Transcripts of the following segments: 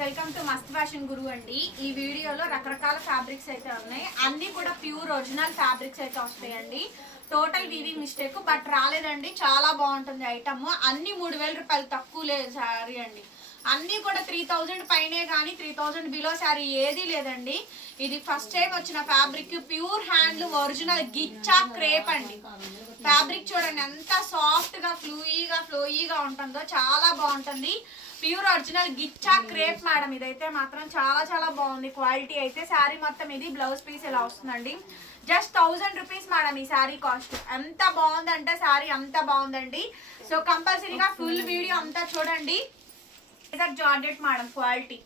Welcome to Mast fashion Guru అండి. ఈ వీడియోలో రకరకాల ఫ్యాబ్రిక్స్ అయితే ఉన్నాయి. అన్ని కూడా ప్యూర్ ఒరిజినల్ ఫ్యాబ్రిక్స్ అయితే వస్తాయండి. టోటల్ వీవింగ్ మిస్టేక్ బట్ రాలేదండి. చాలా బాగుంటుంది ఐటమ్. అన్ని మూడు వేల రూపాయలు తక్కువ లేదు సారీ అండి. అన్ని కూడా త్రీ థౌజండ్ పైనే కానీ త్రీ థౌజండ్ బిలో శారీ ఏది లేదండి. ఇది ఫస్ట్ టైం వచ్చిన fabric pure handloom original ghicha crepe అండి. ఫ్యాబ్రిక్ చూడండి ఎంత సాఫ్ట్గా ఫ్లూయీగా ఫ్లోయీగా ఉంటుందో చాలా బాగుంటుంది. Pure original ghicha crepe madam. ఇదైతే మాత్రం చాలా చాలా బాగుంది. క్వాలిటీ అయితే శారీ మొత్తం ఇది. బ్లౌజ్ పీస్ ఇలా వస్తుందండి. జస్ట్ థౌజండ్ రూపీస్ మేడం ఈ శారీ కాస్ట్. ఎంత బాగుందంటే శారీ అంత బాగుందండి. సో కంపల్సరీగా ఫుల్ వీడియో అంతా చూడండి. Georgette madam quality.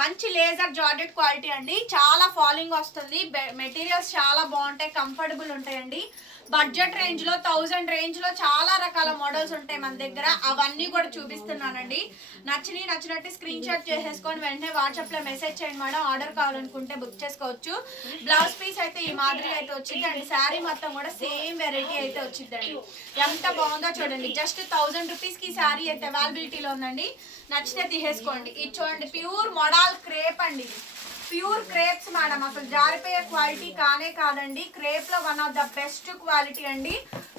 మంచి లేజర్ జార్జెట్ క్వాలిటీ అండి. చాలా ఫాలింగ్ వస్తుంది. మెటీరియల్స్ చాలా బాగుంటాయి కంఫర్టబుల్ ఉంటాయండి. బడ్జెట్ రేంజ్లో థౌజండ్ రేంజ్లో చాలా రకాల మోడల్స్ ఉంటాయి మన దగ్గర. అవన్నీ కూడా చూపిస్తున్నానండి. నచ్చిని నచ్చినట్టు స్క్రీన్ షాట్ చేసేసుకొని వెంటనే వాట్సాప్లో మెసేజ్ చేయండి మేడం. ఆర్డర్ కావాలనుకుంటే బుక్ చేసుకోవచ్చు. బ్లౌజ్ పీస్ అయితే ఈ మాదిరి అయితే వచ్చింది అండ్. శారీ మొత్తం కూడా సేమ్ వెరైటీ అయితే వచ్చిందండి ఎంత బాగుందో చూడండి. జస్ట్ థౌజండ్ రూపీస్కి శారీ అయితే అవైలబిలిటీలో ఉందండి. నచ్చితే తీసేసుకోండి. ఇది చూడండి ప్యూర్ మోడల్ క్రేప్ అండి. ప్యూర్ క్రేప్స్ మేడం అసలు జారిపోయే క్వాలిటీ కానే కాదండి. క్రేప్లో one of the best quality అండి.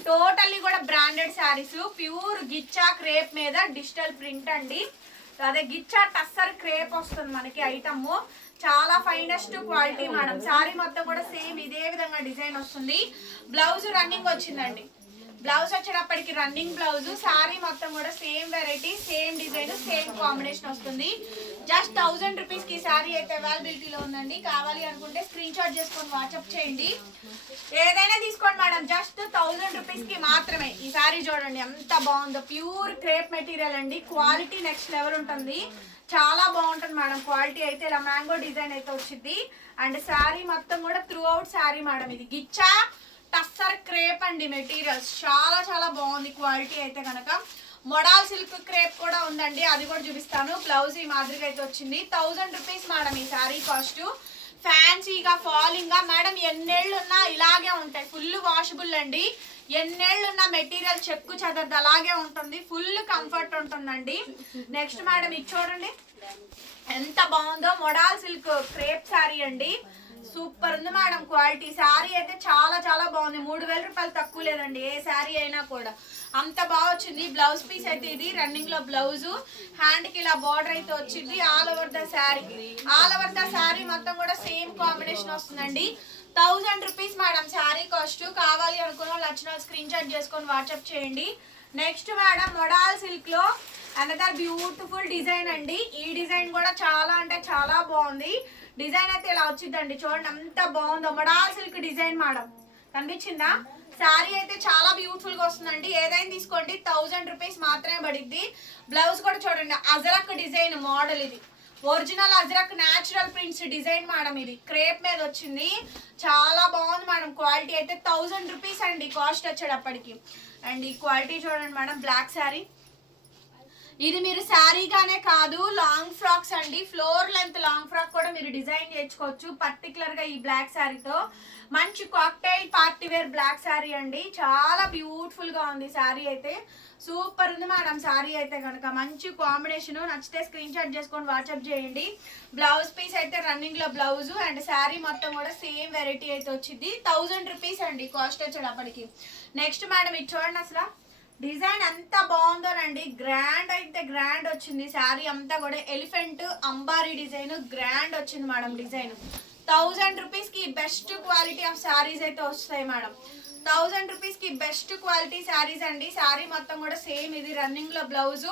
టోటల్లీ కూడా branded saris pure ghicha crepe మీద డిజిటల్ ప్రింట్ అండి. అదే గిచ్చా టస్సర్ క్రేప్ వస్తుంది మనకి ఐటమ్. చాలా ఫైనెస్ట్ క్వాలిటీ మేడం. శారీ మొత్తం కూడా సేమ్ ఇదే విధంగా డిజైన్ వస్తుంది. బ్లౌజ్ రన్నింగ్ వచ్చిందండి. బ్లౌజ్ వచ్చేటప్పటికి రన్నింగ్ బ్లౌజ్ శారీ మొత్తం కూడా same variety same design same combination వస్తుంది. జస్ట్ థౌజండ్ రూపీస్కి శారీ అయితే అవైలబిలిటీలో ఉందండి. కావాలి అనుకుంటే స్క్రీన్ షాట్ చేసుకొని వాట్సాప్ చేయండి. ఏదైనా తీసుకోండి మేడం జస్ట్ థౌజండ్ రూపీస్కి మాత్రమే. ఈ శారీ చూడండి ఎంత బాగుందో. ప్యూర్ క్రేప్ మెటీరియల్ అండి. క్వాలిటీ నెక్స్ట్ లెవెల్ ఉంటుంది. చాలా బాగుంటుంది మేడం క్వాలిటీ అయితే ఇలా మ్యాంగో డిజైన్ అయితే వచ్చింది. అండ్ శారీ మొత్తం కూడా త్రూ అవుట్ శారీ మేడం ఇది. గిచ్చా టస్సర్ క్రేప్ అండి మెటీరియల్స్. చాలా చాలా బాగుంది. క్వాలిటీ అయితే కనుక మొడాల్ సిల్క్ క్రేప్ కూడా ఉందండి. అది కూడా చూపిస్తాను. బ్లౌజ్ ఈ మాదిరిగా అయితే వచ్చింది. థౌజండ్ రూపీస్ మేడం ఈ శారీ కాస్ట్. ఫ్యాన్సీగా ఫాలింగ్గా మేడం ఎన్నేళ్ళున్నా ఇలాగే ఉంటాయి. ఫుల్ వాషబుల్ అండి. ఎన్నేళ్ళున్న మెటీరియల్ చెక్కు చెదరదు. అలాగే ఉంటుంది. ఫుల్ కంఫర్ట్ ఉంటుందండి. నెక్స్ట్ మేడం ఇది చూడండి. ఎంత బాగుందో మొడాల్ సిల్క్ క్రేప్ శారీ అండి. సూపర్ ఉంది మేడం క్వాలిటీ. శారీ అయితే చాలా చాలా బాగుంది. మూడు వేల రూపాయలు తక్కువ లేదండి. ఏ శారీ అయినా కూడా. అంత బాగా వచ్చింది. బ్లౌజ్ పీస్ అయితే ఇది. రన్నింగ్లో బ్లౌజ్. హ్యాండ్కి ఇలా బార్డర్ అయితే వచ్చింది. All over the sari. All over the sari మొత్తం కూడా సేమ్ కాంబినేషన్ వస్తుందండి. Thousand rupees madam sari cost కావాలి అనుకున్న వాళ్ళు వచ్చిన స్క్రీన్ షాట్ చేసుకొని వాట్సాప్ చేయండి. నెక్స్ట్ మేడం మొడాల్ సిల్క్లో అనదర్ బ్యూటిఫుల్ డిజైన్ అండి. ఈ డిజైన్ కూడా చాలా అంటే చాలా బాగుంది. డిజైన్ అయితే ఇలా వచ్చిందండి చూడండి అంత బాగుందో. Modal silk design madam. కనిపించిందా? శారీ అయితే చాలా బ్యూటిఫుల్గా వస్తుందండి. ఏదైనా తీసుకోండి థౌజండ్ రూపీస్ మాత్రమే పడిద్ది. బ్లౌజ్ కూడా చూడండి అజరక్ డిజైన్ మోడల్ ఇది. Original ajrak natural prints design madam ఇది. క్రేప్ మీద వచ్చింది. చాలా బాగుంది మేడం. క్వాలిటీ అయితే థౌజండ్ రూపీస్ అండి కాస్ట్ వచ్చేటప్పటికి. అండ్ ఈ క్వాలిటీ చూడండి మేడం బ్లాక్ శారీ. ఇది మీరు శారీగానే కాదు లాంగ్ ఫ్రాక్స్ అండి. ఫ్లోర్ లెంత్ లాంగ్ ఫ్రాక్ కూడా మీరు డిజైన్ చేయించుకోవచ్చు. పర్టికులర్గా ఈ బ్లాక్ శారీతో మంచి cocktail party wear black sari అండి. చాలా బ్యూటిఫుల్గా ఉంది శారీ అయితే. సూపర్ ఉంది మేడం శారీ అయితే కనుక మంచి కాంబినేషన్ నచ్చితే స్క్రీన్ షాట్ చేసుకొని వాట్సాప్ చేయండి. బ్లౌజ్ పీస్ అయితే రన్నింగ్లో బ్లౌజ్ అండ్ శారీ మొత్తం కూడా సేమ్ వెరైటీ అయితే వచ్చింది. థౌజండ్ రూపీస్ అండి కాస్ట్ వచ్చేటప్పటికి. నెక్స్ట్ మేడం ఇది చూడండి అసలు. డిజైన్ ఎంత బాగుందోనండి. గ్రాండ్ అయితే గ్రాండ్ వచ్చింది. శారీ అంతా కూడా ఎలిఫెంట్ అంబారీ డిజైన్ గ్రాండ్ వచ్చింది మేడం డిజైన్. థౌజండ్ రూపీస్కి బెస్ట్ క్వాలిటీ ఆఫ్ శారీస్ అయితే వస్తాయి మేడం. థౌజండ్ రూపీస్కి బెస్ట్ క్వాలిటీ శారీస్ అండి. శారీ మొత్తం కూడా సేమ్ ఇది రన్నింగ్లో blouse.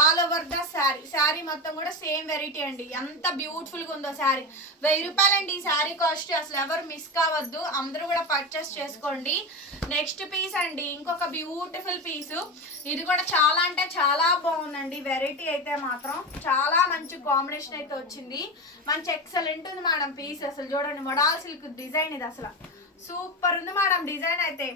All over the sari sari మొత్తం కూడా సేమ్ వెరైటీ అండి. ఎంత బ్యూటిఫుల్గా ఉందో శారీ. వెయ్యి రూపాయలండి ఈ శారీ కాస్ట్. అసలు ఎవరు మిస్ కావద్దు. అందరూ కూడా పర్చేస్ చేసుకోండి. నెక్స్ట్ పీస్ అండి ఇంకొక బ్యూటిఫుల్ పీస్ ఇది కూడా చాలా అంటే చాలా బాగుందండి. వెరైటీ అయితే మాత్రం చాలా మంచి కాంబినేషన్ అయితే వచ్చింది. మంచి ఎక్సలెంట్ ఉంది మేడం పీస్ అసలు చూడండి మొడాల్ సిల్క్ డిజైన్ ఇది అసలు. సూపర్ ఉంది మేడం డిజైన్ అయితే.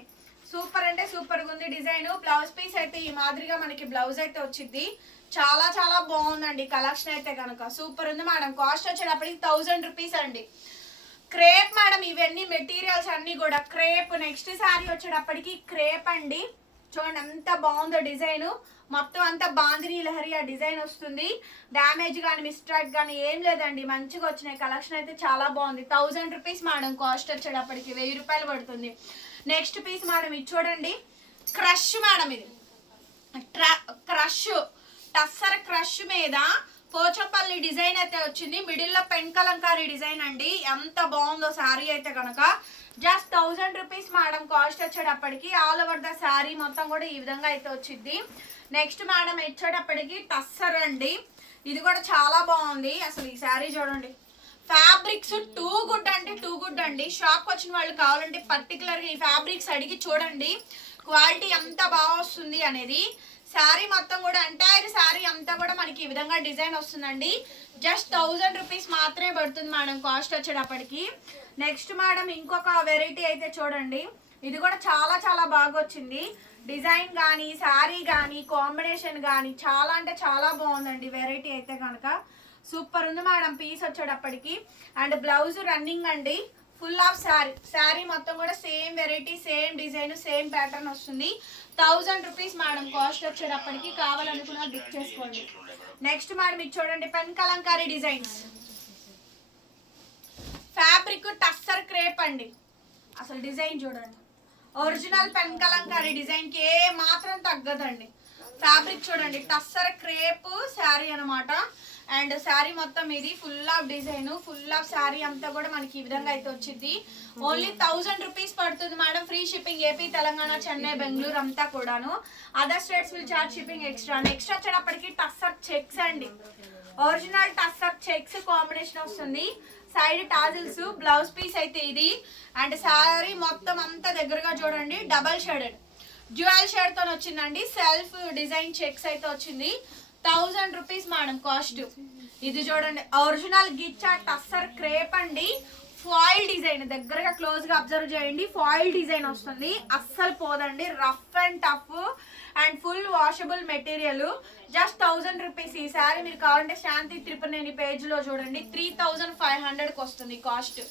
సూపర్ అంటే సూపర్గా ఉంది డిజైన్ బ్లౌజ్ పీస్ అయితే ఈ మాదిరిగా మనకి బ్లౌజ్ అయితే వచ్చింది. చాలా చాలా బాగుందండి కలెక్షన్ అయితే కనుక సూపర్ ఉంది మేడం కాస్ట్ వచ్చేటప్పటికి థౌజండ్ రూపీస్ అండి. క్రేప్ మేడం ఇవన్నీ మెటీరియల్స్ అన్ని కూడా. క్రేప్ నెక్స్ట్ శారీ వచ్చేటప్పటికి క్రేప్ అండి. చూడండి ఎంత బాగుందో డిజైన్. మొత్తం అంతా బాందిని లహరి ఆ డిజైన్ వస్తుంది. డ్యామేజ్ కానీ మిస్ట్రాక్ కానీ ఏం లేదండి. మంచిగా వచ్చినాయి. కలెక్షన్ అయితే చాలా బాగుంది. థౌజండ్ రూపీస్ మేడం కాస్ట్ వచ్చేటప్పటికి వెయ్యి రూపాయలు పడుతుంది. నెక్స్ట్ పీస్ మేడం ఇది చూడండి. క్రష్ మేడం ఇది. క్రష్. టస్సర్ క్రష్ మీద పోచంపల్లి డిజైన్ అయితే వచ్చింది. మిడిల్లో పెన్ కలంకారీ డిజైన్ అండి. ఎంత బాగుందో శారీ అయితే కనుక just thousand rupees madam cost వచ్చేటప్పటికి ఆల్ ఓవర్ ద శారీ మొత్తం కూడా ఈ విధంగా అయితే వచ్చింది. నెక్స్ట్ మేడం ఇచ్చేటప్పటికి టస్సర్ అండి. ఇది కూడా చాలా బాగుంది. అసలు ఈ శారీ చూడండి. ఫ్యాబ్రిక్స్ టూ గుడ్ అంటే టూ గుడ్ అండి. షాప్ వచ్చిన వాళ్ళు కావాలంటే పర్టికులర్గా ఈ ఫ్యాబ్రిక్స్ అడిగి చూడండి. క్వాలిటీ ఎంత బాగా వస్తుంది అనేది శారీ మొత్తం కూడా ఎంటైర్ శారీ అంతా కూడా మనకి ఈ విధంగా డిజైన్ వస్తుందండి. జస్ట్ థౌజండ్ రూపీస్ మాత్రమే పడుతుంది మేడం కాస్ట్ వచ్చేటప్పటికి. నెక్స్ట్ మేడం ఇంకొక వెరైటీ అయితే చూడండి. ఇది కూడా చాలా చాలా బాగా వచ్చింది. డిజైన్ కానీ శారీ కానీ కాంబినేషన్ కానీ చాలా అంటే చాలా బాగుందండి వెరైటీ అయితే కనుక. సూపర్ ఉంది మేడం పీస్ వచ్చేటప్పటికి. అండ్ బ్లౌజ్ రన్నింగ్ అండి. Full of sari. శారీ మొత్తం కూడా same variety same design same pattern వస్తుంది. థౌజండ్ రూపీస్ మేడం కాస్ట్ వచ్చేటప్పటికి కావాలనుకున్న బుక్ చేసుకోండి. నెక్స్ట్ మేడం ఇది చూడండి pen kalamkari designs. Fabric tussar crepe అండి. అసలు డిజైన్ చూడండి. ఒరిజినల్ పెన్ కలంకారీ డిజైన్కి ఏ మాత్రం తగ్గదండి. ఫ్యాబ్రిక్ చూడండి టస్సర్ క్రేప్ శారీ అనమాట అండ్ శారీ మొత్తం ఇది full of design full of sari అంతా కూడా మనకి ఈ విధంగా అయితే వచ్చింది ఓన్లీ థౌజండ్ రూపీస్ పడుతుంది madam free shipping AP Telangana Chennai Bengaluru అంతా కూడాను. Other states will charge shipping extra next వచ్చేటప్పటికి టస్సర్ చెక్స్ అండి. ఒరిజినల్ టస్సర్ చెక్స్ కాంబినేషన్ వస్తుంది. సైడ్ టాజిల్స్ బ్లౌజ్ పీస్ అయితే ఇది. అండ్ శారీ మొత్తం అంతా దగ్గరగా చూడండి డబల్ షేడెడ్ జ్యువెల్ షర్ట్తో వచ్చిందండి. సెల్ఫ్ డిజైన్ చెక్స్ అయితే వచ్చింది. Thousand rupees madam cost. ఇది చూడండి ఒరిజినల్ గిచ్చా టస్సర్ క్రేప్ అండి. ఫాయిల్ డిజైన్ దగ్గరగా క్లోజ్గా అబ్జర్వ్ చేయండి. ఫాయిల్ డిజైన్ వస్తుంది. అస్సలు పోదండి. Rough and tough and full washable material. Just thousand rupees. ఈ సారీ మీరు కావాలంటే శాంతి త్రిపునేని పేజ్లో చూడండి. త్రీ థౌజండ్ ఫైవ్ హండ్రెడ్కి వస్తుంది కాస్ట్.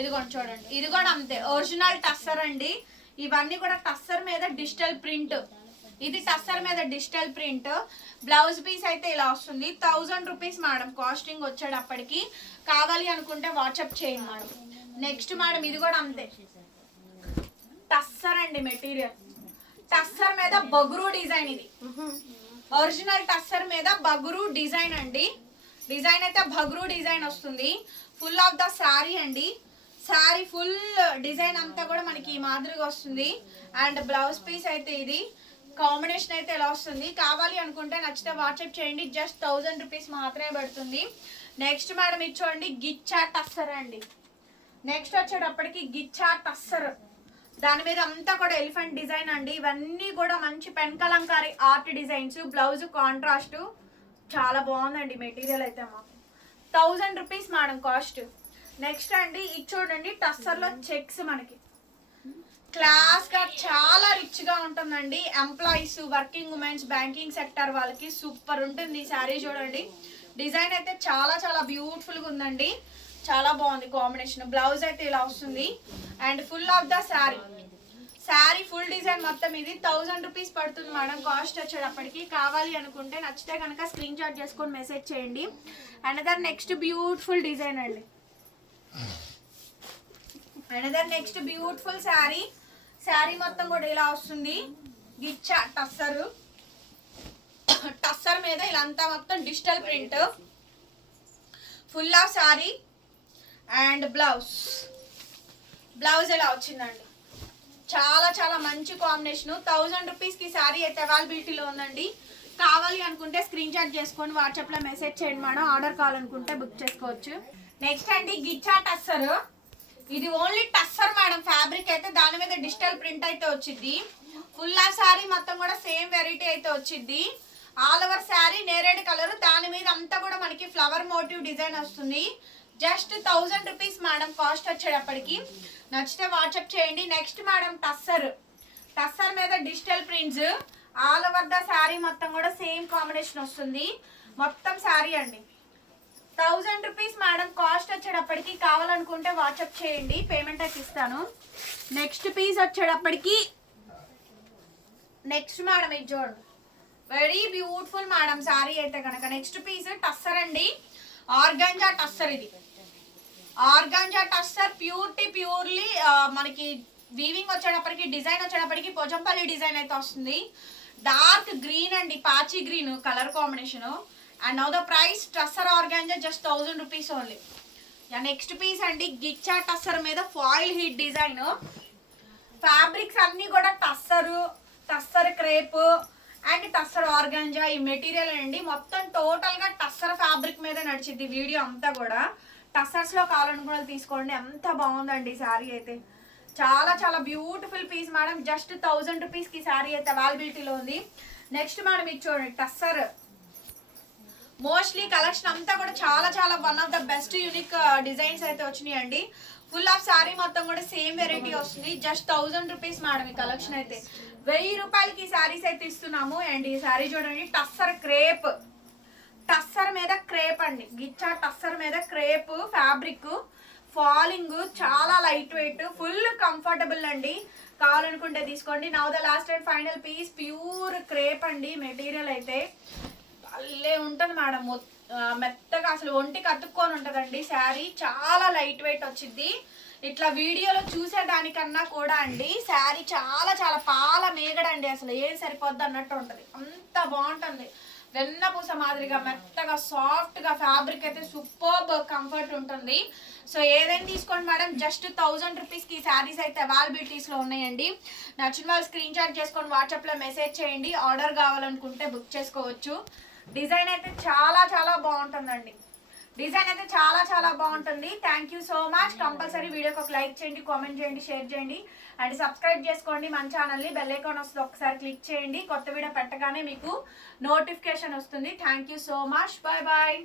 ఇది కూడా చూడండి. ఇది కూడా అంతే. ఒరిజినల్ టస్సర్ అండి. ఇవన్నీ కూడా టస్సర్ మీద డిజిటల్ ప్రింట్. ఇది టస్సర్ మీద డిజిటల్ ప్రింట్. బ్లౌజ్ పీస్ అయితే ఇలా వస్తుంది. థౌజండ్ రూపీస్ మేడం కాస్టింగ్ వచ్చేటప్పటికి కావాలి అనుకుంటే వాట్సాప్ చేయండి మేడం. నెక్స్ట్ మేడం ఇది కూడా అంతే. టస్సర్ అండి మెటీరియల్. టస్సర్ మీద బగురు డిజైన్ ఇది. ఒరిజినల్ టస్సర్ మీద బగురు డిజైన్ అండి. డిజైన్ అయితే బగురు డిజైన్ వస్తుంది. ఫుల్ ఆఫ్ ద శారీ అండి. శారీ ఫుల్ డిజైన్ అంతా కూడా మనకి ఈ మాదిరిగా వస్తుంది. అండ్ బ్లౌజ్ పీస్ అయితే ఇది. కాంబినేషన్ అయితే ఎలా వస్తుంది? కావాలి అనుకుంటే నచ్చితే వాట్సాప్ చేయండి. జస్ట్ థౌజండ్ రూపీస్ మాత్రమే పడుతుంది. నెక్స్ట్ మేడం ఇది చూడండి గిచ్చా టస్సర్ అండి. నెక్స్ట్ వచ్చేటప్పటికి గిచ్చా టస్సర్. దాని మీద అంతా కూడా ఎలిఫెంట్ డిజైన్ అండి. ఇవన్నీ కూడా మంచి pen kalamkari art designs blouse contrast. చాలా బాగుందండి మెటీరియల్ అయితే మాకు thousand rupees madam cost. Next అండి ఇది చూడండి టస్సర్లో చెక్స్ మనకి. క్లాస్గా చాలా రిచ్గా ఉంటుందండి. Employees working womens banking sector వాళ్ళకి సూపర్ ఉంటుంది ఈ శారీ చూడండి. డిజైన్ అయితే చాలా చాలా బ్యూటిఫుల్గా ఉందండి. చాలా బాగుంది కాంబినేషన్ బ్లౌజ్ అయితే ఇలా వస్తుంది. And full of the sari sari full design మొత్తం ఇది. థౌజండ్ రూపీస్ పడుతుంది మేడం కాస్ట్ వచ్చేటప్పటికి. కావాలి అనుకుంటే నచ్చితే కనుక స్క్రీన్ షాట్ చేసుకొని మెసేజ్ చేయండి. And there next beautiful design అండి. Another next beautiful sari sari మొత్తం కూడా ఇలా వస్తుంది. గిచ్చా టస్సర్. టస్సర్ మీద ఇలా మొత్తం digital print. Full of sari and blouse blouse ఇలా వచ్చిందండి? చాలా చాలా మంచి కాంబినేషన్ థౌజండ్ రూపీస్కి శారీ అయితే అవైలబిలిటీలో ఉందండి. కావాలి అనుకుంటే స్క్రీన్ షాట్ చేసుకొని వాట్సాప్లో మెసేజ్ చేయండి మేడం. ఆర్డర్ కావాలనుకుంటే బుక్ చేసుకోవచ్చు. నెక్స్ట్ అండి గిచ్చా టస్సర్. ఇది ఓన్లీ టస్సర్ మేడం ఫ్యాబ్రిక్ అయితే దాని మీద డిజిటల్ ప్రింట్ అయితే వచ్చింది. ఫుల్ ఆ శారీ మొత్తం కూడా సేమ్ వెరైటీ అయితే వచ్చింది. ఆల్ ఓవర్ శారీ నేరేడ్ కలర్. దాని మీద అంతా కూడా మనకి ఫ్లవర్ మోటివ్ డిజైన్ వస్తుంది. Just thousand rupees madam cost వచ్చేటప్పటికి. నచ్చితే వాట్సాప్ చేయండి. Next madam tussar. టస్సర్ మీద digital prints. All over the sari మొత్తం కూడా సేమ్ కాంబినేషన్ వస్తుంది. మొత్తం శారీ అండి. థౌజండ్ రూపీస్ మేడం కాస్ట్ వచ్చేటప్పటికి కావాలనుకుంటే వాట్సాప్ చేయండి. పేమెంట్ అయితే ఇస్తాను. నెక్స్ట్ పీస్ వచ్చేటప్పటికి నెక్స్ట్ మేడం ఇది చూడండి వెరీ బ్యూటిఫుల్ మేడం సారీ అయితే కనుక నెక్స్ట్ పీస్ టస్సర్ అండి. ఆర్గాంజా టస్సర్ ఇది. ఆర్గాంజా టస్సర్ ప్యూర్టీ ప్యూర్లీ మనకి వీవింగ్ వచ్చేటప్పటికి డిజైన్ వచ్చేటప్పటికి పోచంపల్లి డిజైన్ అయితే వస్తుంది. డార్క్ గ్రీన్ అండి. పాచి green colour combination and now the price tussar organza just thousand rupees only next piece అండి గిచ్చా టస్సర్ మీద ఫాయిల్ హీట్ డిజైన్ ఫ్యాబ్రిక్స్ అన్నీ కూడా tussar tussar crepe and tussar organza ఈ మెటీరియల్ అండి. మొత్తం టోటల్గా టస్సర్ ఫ్యాబ్రిక్ మీద నడిచింది వీడియో అంతా కూడా. టస్సర్స్లో కావాలనుకున్న తీసుకోండి. ఎంత బాగుందండి ఈ శారీ అయితే. చాలా చాలా beautiful piece madam just thousand రూపీస్కి శారీ అయితే అవైలబిలిటీలో ఉంది. నెక్స్ట్ మేడం ఇది చూడండి టస్సర్ మోస్ట్లీ కలెక్షన్ అంతా కూడా చాలా చాలా one of the best unique designs అయితే వచ్చినాయి అండి ఫుల్ ఆఫ్ సారీ మొత్తం కూడా సేమ్ వెరైటీ వస్తుంది. జస్ట్ థౌజండ్ రూపీస్ మేడం ఈ కలెక్షన్ అయితే. వెయ్యి రూపాయలకి ఈ సారీస్ అయితే ఇస్తున్నాము. అండ్ ఈ సారీ చూడండి టస్సర్ క్రేప్. టస్సర్ మీద క్రేప్ అండి. గిచ్చా టస్సర్ మీద క్రేప్ ఫ్యాబ్రిక్ ఫాలింగ్ చాలా లైట్ వెయిట్ ఫుల్ కంఫర్టబుల్ అండి. కావాలనుకుంటే తీసుకోండి. Now the last and final piece pure crepe అండి మెటీరియల్ అయితే. భలే ఉంటుంది మేడం. మెత్తగా అసలు ఒంటికి అతుక్కొని ఉంటుందండి. శారీ చాలా లైట్ వెయిట్ వచ్చింది ఇట్లా వీడియోలో చూసేదానికన్నా కూడా అండి శారీ చాలా చాలా పాల మేగడండి అసలు. ఏం సరిపోద్ది అన్నట్టు ఉంటుంది. అంత బాగుంటుంది. వెన్నపూస మాదిరిగా మెత్తగా సాఫ్ట్గా ఫ్యాబ్రిక్ అయితే సూపర్ కంఫర్ట్ ఉంటుంది. సో ఏదైనా తీసుకోండి మేడం. జస్ట్ థౌజండ్ రూపీస్కి శారీస్ అయితే అవైలబిలిటీస్లో ఉన్నాయండి. నచ్చిన వాళ్ళు స్క్రీన్ షాట్ చేసుకొని వాట్సాప్లో మెసేజ్ చేయండి. ఆర్డర్ కావాలనుకుంటే బుక్ చేసుకోవచ్చు. డిజైన్ అయితే చాలా చాలా బాగుంటుందండి. డిజైన్ అయితే చాలా చాలా బాగుంటుంది. Thank you so much compulsory వీడియోకి ఒక లైక్ చేయండి కామెంట్ చేయండి షేర్ చేయండి. అండ్ సబ్స్క్రైబ్ చేసుకోండి మన ఛానల్ని బెల్ ఐకాన్ వస్తుంది ఒకసారి క్లిక్ చేయండి. కొత్త వీడియో పెట్టగానే మీకు నోటిఫికేషన్ వస్తుంది. Thank you so much bye bye